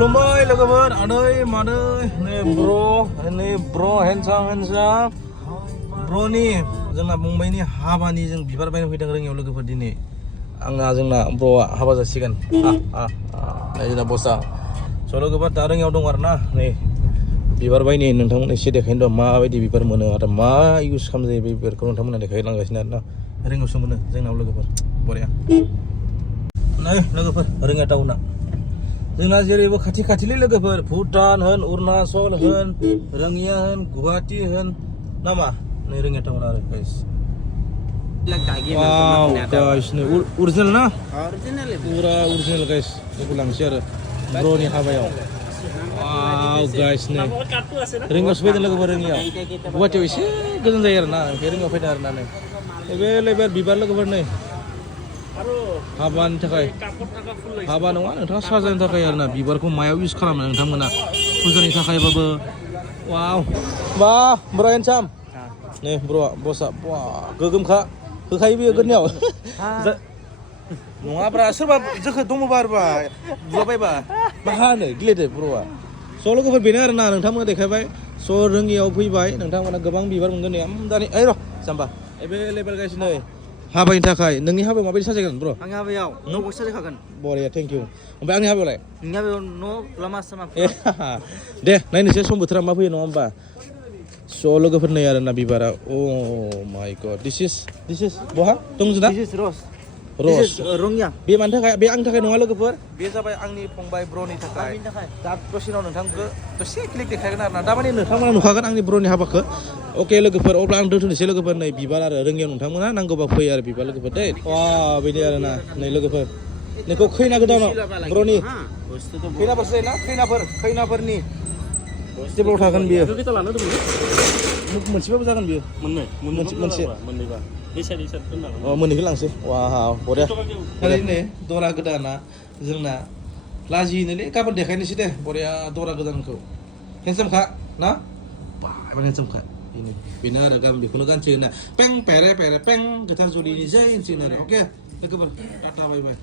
खुलुमबाय लोगोफोर आदै मादै नै ब्र handsome ब्र'नि जोंना मुंबईनि हाबानि जों बिबार बायनो फैदों रोङियाव लोगोफोर दिनै जोंना ब्र'आ हाबा जासिगोन नै जोंना बसा स' लोगोफोर दा रोङियाव दं आरो ना नै बिबार बायनो नोंथांमोन एसे देखायनो दं माबायदि बिबार मोनो आरो मा इउज खालामजायो बे बिबारखौ नोंथांमोना देखायलांगासिनो आरो ना रोङियावसो मोनो जोंनाव लोगोफोर बरिया नै लोगोफोर रोङिया टाउना जोंना जेरैबो खाथि खाथिलै लोगोफोर भुटान होन अरुणाचल होन रोङिया होन गुवाहाटी होन नामा नै रोङिया टाउन आरो गाइस वाव गाइस नै अरिजिनेल ना पुरा अरिजिनेल गाइस बेखौ लांसै आरो ब्र'नि हाबायाव वाव गाइस नै रोङियावसो फैदों लोगोफोर रोङियाव गुवाहाटीयाव एसे गोजान जायो आरो ना ओमफ्राय रोङियाव फैदों आरो ना नै एभेलेबेल बिबार लोगोफोर नै हाबानि थाखाय हाबा नङा नोंथाङा साजायनो थाखाय आरोना बिबारखौ मायाव इउज खालामो नोंथांमोना फुजानि थाखायबाबो वाव बा ब्र handsome नै ब्र'आ बसा वा गोगोमखा होखायो बेयो गोदनायाव नङाब्रा सोरबा जोखो दङबा आरोबा बुलाबायबा मा होनो गेलेदो ब्र'आ स' लोगोफोर बेनो आरोना नोंथांमोना देखायबाय स' रोङियाव फैबाय नोंथांमोना गोबां बिबार मोनगोन नै दानि ओइ र' जाम्बा एभेलेबेल गाइस नै हाबानि थाखाय नोंनि हाबायाव माबायदि साजायगोन ब्र' आंनि हाबायाव न' गंसे साजायखागोन बरिया थेंक इउ ओमफ्राय आंनि हाबायावलाय नोंनि हाबायाव न' लामा सामा दे नायनोसै सम बोथोरा मा फैयो नङा होमबा स' लोगोफोर नै आरोना बिबारा अ माय गड दिस इज बहा दंजोना रस रङिया बे मानि थाखाय बे आंनि थाखाय नङा लोगोफोर बे जाबाय आंनि फंबाय ब्र'नि थाखाय दा दसेनाव नोंथांखौ दसे क्लिक देखायगोन आरोना दामानि नोंथांमोना नुखागोन आंनि ब्र'नि हाबाखौ अके लोगोफोर अब्ला आं दोनथ'नोसै लोगोफोर नै बिबार आरो रोङियाव नोंथांमोना नांगौबा फैयो आरो बिबार लोगोफोर दै वा बिदि आरोना नै लोगोफोर नोंखौ खैना गोदानाव ब्र'नि खैनाफोरसो ना खैनाफोरनि टेबोलाव थागोन बियो मोनसेबाबो जागोन बियो मोनसे मोननैखौ लांसै वाव बरिया ओरैनो दरा गोदाना जोंना लाजिनोलै गाबोन देखायनोसै दे बरिया दरा गोदानखौ हेन्डसामखा ना एबार हेन्डसामखा बेनो आरो गाबोन बेखौनो गानसै होना पें पेरे पेरे पें गोथार जुलिनि जै होनसै आरो अके लोगोफोर टाटा बाय बाय